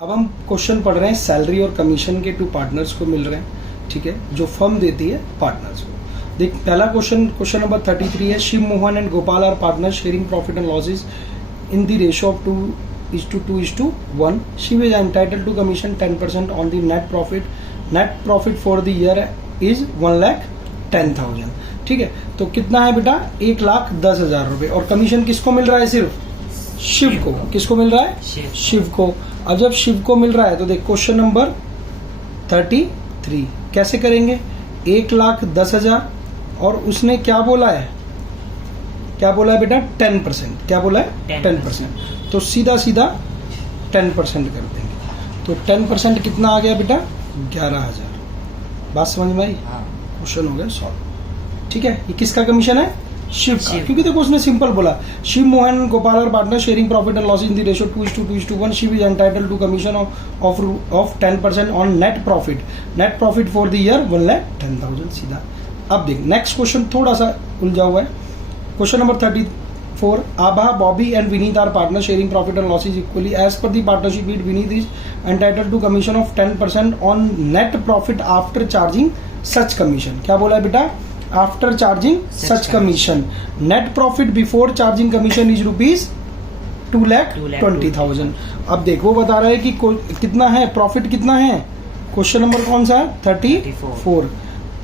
अब हम क्वेश्चन पढ़ रहे हैं सैलरी और कमीशन के टू पार्टनर्स को मिल रहे हैं, ठीक है, जो फर्म देती है पार्टनर्स को। देख पहला क्वेश्चन नंबर 33 है, Shiv Mohan and Gopal are partner sharing profit and losses in the ratio of 2:1. Shiv is entitled to commission 10% on the net profit for the year is 1,10,000. ठीक है, तो कितना है बेटा 1,10,000 रुपए, और कमीशन किसको मिल रहा है? सिर्फ शिव को। किसको मिल रहा है? शिव को। अब जब शिव को मिल रहा है तो देख क्वेश्चन नंबर 33 कैसे करेंगे? 1,10,000 और उसने क्या बोला है? क्या बोला है बेटा? 10%। क्या बोला है? 10%। तो सीधा 10% कर देंगे। तो 10% कितना आ गया बेटा? 11,000। बात समझ में आई? क्वेश्चन हो गया सॉल्व। ठीक है, ये किसका कमीशन है? शिव का। क्योंकि देखो उसने सिंपल बोला, Shiv Mohan Gopal are partner sharing profit and loss in the ratio 2:1. Shiv is entitled to commission of 10% on net profit for the year 1,10,000. सीधा। अब देख नेक्स्ट क्वेश्चन थोड़ा सा उलझा हुआ है। Question number 34, Abha, Bobby and Vineet are partner sharing profit and losses equally. As per the partnership deed, Vineet is entitled to commission of 10% on net profit after charging such commission. क्या बोला है बेटा? After charging such commission. Net profit before charging commission is rupees 2,20,000. अब देखो बता रहा है कि कितना है प्रॉफिट, कितना है? क्वेश्चन नंबर कौन सा है? 34.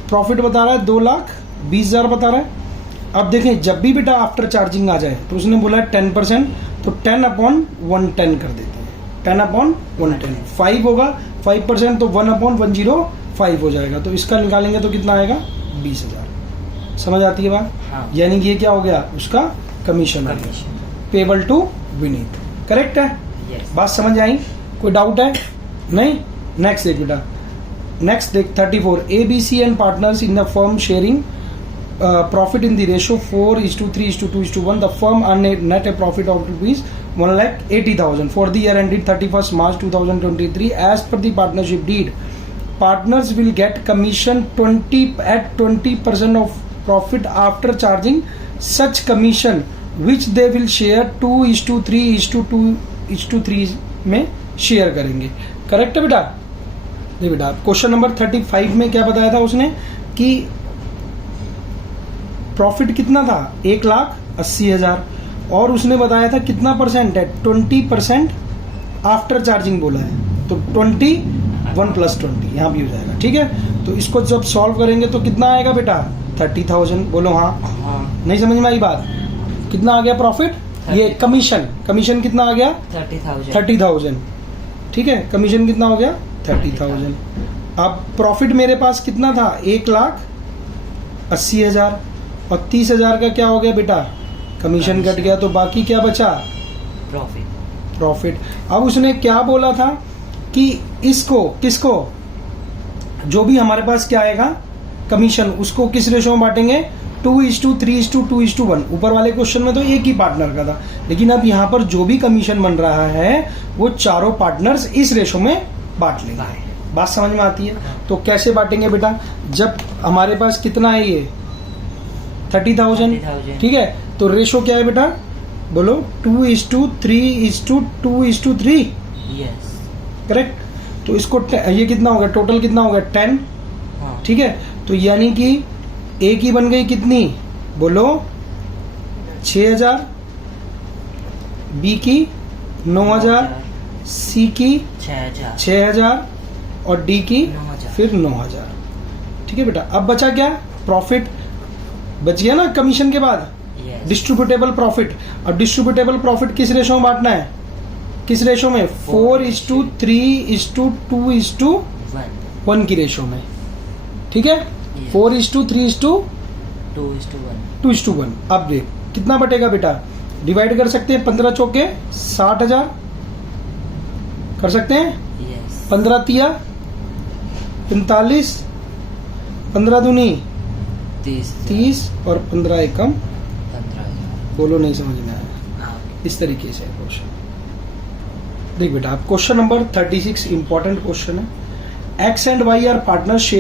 प्रॉफिट बता रहा है 2,20,000 बता रहा है. अब देखें जब भी बेटा आफ्टर चार्जिंग आ जाए तो उसने बोला है 10%, तो 10/110 कर देते हैं. 10/110 5 होगा, 5% तो 1/105 हो जाएगा. तो इसका निकालेंगे तो कितना आएगा? 20,000. समझ आती है बात? हाँ. यानी कि ये क्या हो गया? उसका commission payable to Vineet. Correct है? yes. बात समझ आई? कोई डाउट है? नहीं? नेक्स्ट देख बेटा, नेक्स्ट देख 34, ABC and partners in the firm sharing profit in the ratio 4:3:2:1. The firm earned net a profit of rupees 1,80,000 for the year ended 31st March 2023. As per the partnership deed, partners will get commission 20% of profit after charging such commission, which they will share 2:3:2:3 में share करेंगे. Correct है बेटा? नहीं बेटा, question number 35 में क्या बताया था उसने कि प्रॉफिट कितना था? 1,80,000, और उसने बताया था कितना परसेंट है? 20% आफ्टर चार्जिंग बोला है. तो 21 + 20 यहाँ भी हो जाएगा. ठीक है, तो इसको जब सॉल्व करेंगे तो कितना आएगा बेटा? 30,000. बोलो हाँ. नहीं समझ में आई बात? कितना आ गया प्रॉफिट? ये कमीशन कितना आ गया? 30,000. ठीक है, कमीशन कितना हो गया? 30,000. अब प्रॉफिट मेरे पास कितना था? 1,80,000, और 30,000 का क्या हो गया बेटा? कमीशन कट गया. तो बाकी क्या बचा? प्रॉफिट. अब उसने क्या बोला था कि इसको, किसको, जो भी हमारे पास क्या आएगा कमीशन, उसको किस रेशो में बांटेंगे? 2:3:2:1. ऊपर वाले क्वेश्चन में तो एक ही पार्टनर का था, लेकिन अब यहाँ पर जो भी कमीशन बन रहा है वो चारों पार्टनर्स इस रेशो में बांट लेंगे. बात समझ में आती है? तो कैसे बांटेंगे बेटा? जब हमारे पास कितना है ये 30,000. ठीक है, तो रेशो क्या है बेटा? बोलो 2:3:2:3. Yes, correct. तो इसको ये कितना होगा? टोटल कितना होगा? 10. ठीक है, तो यानी कि ए की बन गई कितनी? बोलो 6,000, बी की 9,000, सी की 6,000 और डी की फिर 9,000. ठीक है बेटा, अब बचा क्या? प्रॉफिट बच गया ना कमीशन के बाद. Distributable profit. अब डिस्ट्रीब्यूटेबल प्रॉफिट किस रेशो में बांटना है? किस रेशो में? 4:3:2:1 की रेशो में. ठीक है, 4:3:2:1. अब देख कितना बटेगा बेटा? डिवाइड कर सकते हैं. 15 चौके 60,000 कर सकते हैं. 15 तिया 45, 15 दूनी 30 और 15 एकम 15. बोलो नहीं समझ में आया? इस तरीके से क्वेश्चन. देख बेटा, अब क्वेश्चन नंबर 36 इंपॉर्टेंट क्वेश्चन है. X and Y are partners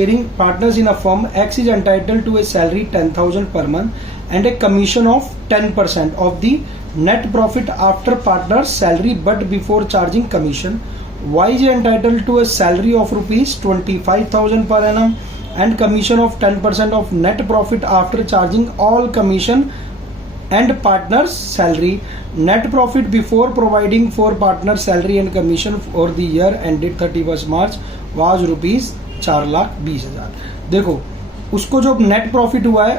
in a firm. X is entitled to a salary 10,000 per month and a commission of 10% of the net profit after partner's salary but before charging commission. Y is entitled to a salary of ₹25,000 per annum and commission of 10% of net profit after charging all commission and partners salary. Net profit before providing for partners salary and commission for the year ended 31st March was ₹4,20,000. देखो उसको जो net profit हुआ है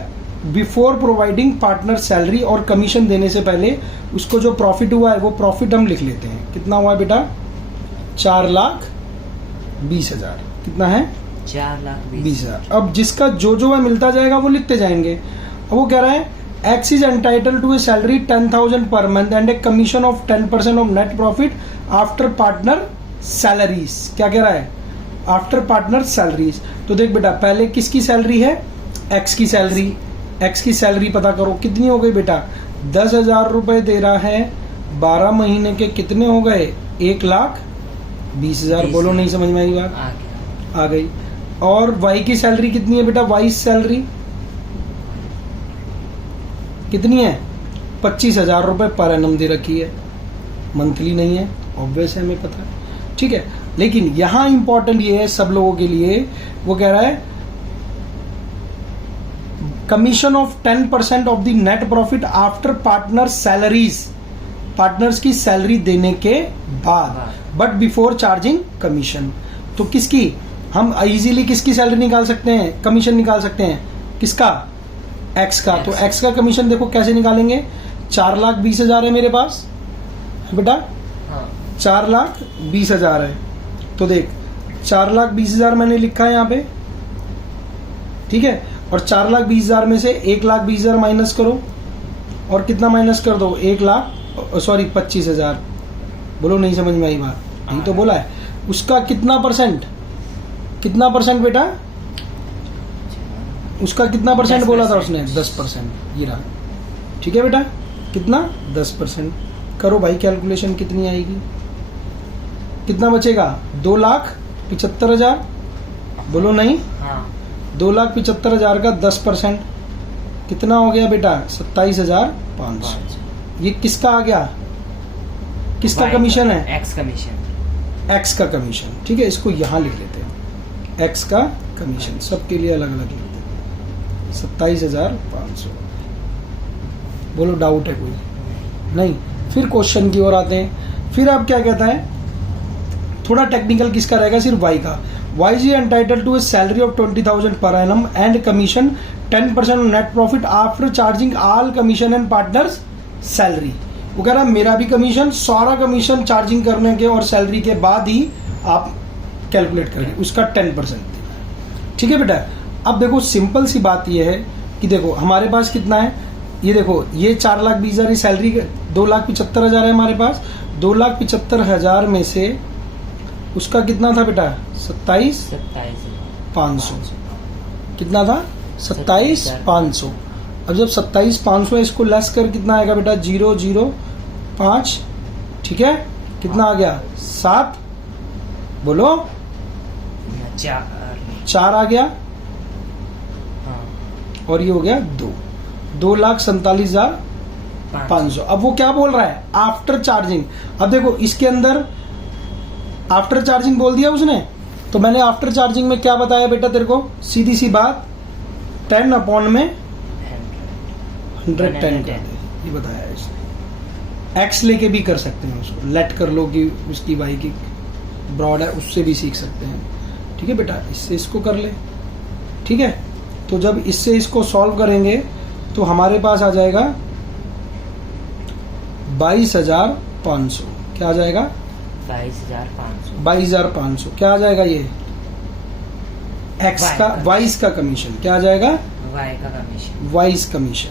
before providing partner salary और commission देने से पहले उसको जो प्रॉफिट हुआ है वो प्रॉफिट हम लिख लेते हैं. कितना हुआ बेटा? 4,20,000. कितना है? 4,20,000. अब जिसका जो है मिलता जाएगा वो लिखते जाएंगे. अब वो कह रहा है X is entitled to a salary 10,000 per month and a commission of 10% of net profit after partner salaries. क्या कह रहा है? After partner salaries. तो देख बेटा पहले किसकी सैलरी है? X की सैलरी. X की सैलरी पता करो कितनी हो गई बेटा? 10,000 रुपए दे रहा है. 12 महीने के कितने हो गए? 1,20,000. बोलो नहीं समझ में आई बात? आ गई. और Y की सैलरी कितनी है बेटा? Y सैलरी कितनी है? 25,000 रुपए पर एनम दे रखी है. मंथली नहीं है, ऑब्वियस है, हमें पता है. ठीक है, लेकिन यहां इंपॉर्टेंट ये है सब लोगों के लिए, वो कह रहा है commission of 10% of the net profit after partner salaries. Partners की सैलरी देने के बाद, बट बिफोर चार्जिंग कमीशन. तो किसकी हम इजीली किसकी सैलरी निकाल सकते हैं? कमीशन निकाल सकते हैं. किसका? X का. तो X का कमीशन देखो कैसे निकालेंगे? 4,20,000 है मेरे पास बेटा. 4,20,000 है. तो देख 4,20,000 मैंने लिखा है यहाँ पे. ठीक है, और 4,20,000 में से 1,20,000 माइनस करो. और कितना माइनस कर दो? 25,000. बोलो नहीं समझ में आई बात? यही तो बोला है. उसका कितना परसेंट? कितना परसेंट बेटा? उसका कितना परसेंट बोला था उसने? 10%. ये रहा. ठीक है बेटा, कितना? 10%. करो भाई कैलकुलेशन कितनी आएगी? कितना बचेगा? 2,75,000. बोलो नहीं. 2,75,000 का 10% कितना हो गया बेटा? 27,500. ये किसका आ गया? किसका कमीशन है? X commission. X का कमीशन. ठीक है, इसको यहां लिख लेते हैं. X का कमीशन सबके लिए अलग अलग लिख देते हैं. 27,500. बोलो डाउट है कोई? नहीं. फिर क्वेश्चन की ओर आते हैं. फिर आप क्या कहता है, थोड़ा टेक्निकल किसका रहेगा? सिर्फ Y का. Y is entitled to a salary of 20,000 per annum and commission 10% of net profit after charging all commission and partners salary. वो कह रहा है मेरा भी कमीशन, सारा कमीशन चार्जिंग करने के और सैलरी के बाद ही आप कैलकुलेट करेंगे, उसका 10%. ठीक है बेटा. अब देखो सिंपल सी बात यह है कि देखो हमारे पास कितना है, ये देखो ये 4,20,000 सैलरी 2,75,000 है हमारे पास. 2,75,000 में से उसका कितना था बेटा? 27,500. कितना था? 27,500. अब जब 27,500 इसको लेस कर कितना आएगा बेटा? 0,05. ठीक है, कितना आ गया? 7. बोलो 4 आ गया. और ये हो गया 2,47,500. अब वो क्या बोल रहा है? After charging. अब देखो इसके अंदर आफ्टर चार्जिंग बोल दिया उसने. तो मैंने आफ्टर चार्जिंग में क्या बताया बेटा तेरे को? सीधी सी बात, 10 अपॉन में 110 कर दे, ये बताया है इसने. एक्स लेके भी कर सकते हैं उसको, लेट कर लो कि उसकी वाई की ब्रॉड है, उससे भी सीख सकते हैं. ठीक है बेटा, इससे इसको कर ले. ठीक है, तो जब इससे इसको सॉल्व करेंगे तो हमारे पास आ जाएगा 22,500. क्या आ जाएगा? 22,500. क्या आ जाएगा? ये एक्स का, वाइस का कमीशन. क्या आ जाएगा? वाई का कमीशन. Vice commission.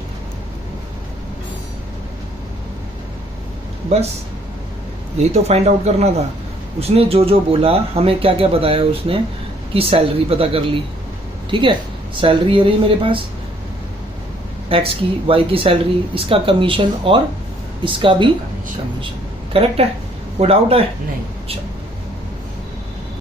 बस यही तो फाइंड आउट करना था. उसने जो बोला, हमें क्या क्या बताया उसने, कि सैलरी पता कर ली. ठीक है, सैलरी ये रही मेरे पास, एक्स की, वाई की सैलरी, इसका कमीशन और इसका भी कमीशन. करेक्ट है? वो डाउट है? नहीं. अच्छा.